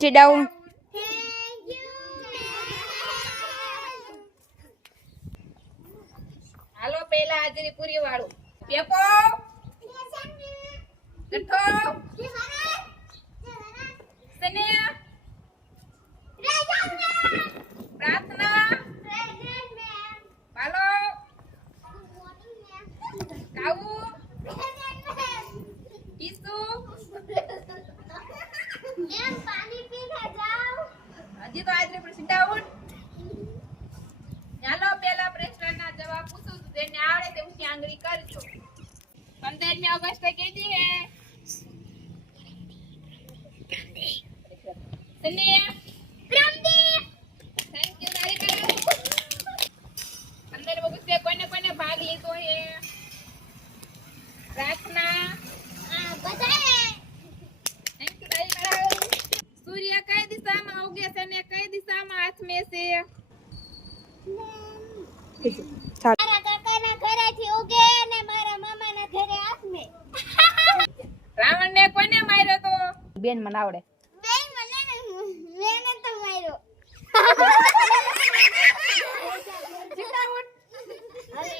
Sit down. હાલો પેલા હાજરી પૂરી વાળું પેપો ગઠ્ઠો સને પ્રાર્થના પાલો કાઉ ઈસુ હજી તો હાજરી પર સીધા ઉઠ ચાલો પેલા પ્રશ્નના જવાબ પૂછું છું જેને આવડે તે ઊંચી આંગળી કરજો 15મી ઓગસ્ટે કીધી હે સને પ્રમદી થેન્ક યુ તારી બેન 15 ઓગસ્ટે કોને ભાગ લીધો હે પ્રાર્થના બધાએ થેન્ક યુ તારી બેન સૂર્ય કઈ દિશામાં ઉગે છે અને કઈ દિશામાં આથમે છે મારા કાકાના ઘરેથી ઉગે અને મારા મામાના ઘરે આથમે રાવણને કોને માર્યો તો બેન મને આવડે.